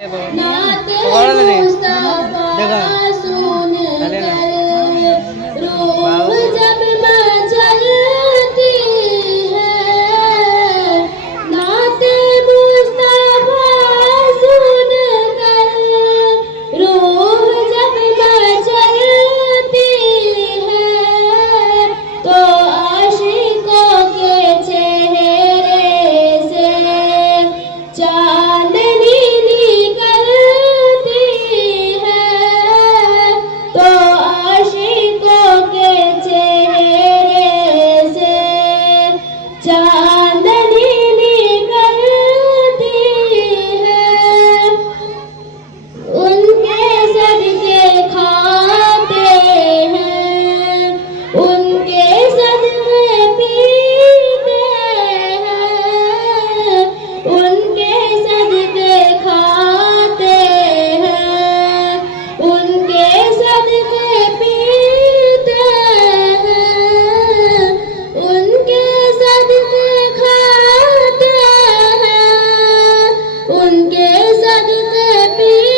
नाते मुस्तफा सुन कर रूह जब मचलती है, नाते मुस्तफा सुन कर रूह जब मचलती है, तो आशिकों के चेहरे से चांदनी निकलती है, तो आशिकों के चेहरे से चांदनी निकलती है। उनके सदके खाते हैं, उनके सदके पीते हैं, उनके सदके खाते हैं, उनके सदके पीते हैं, उनके सदके खाते हैं, उनके सदके पीते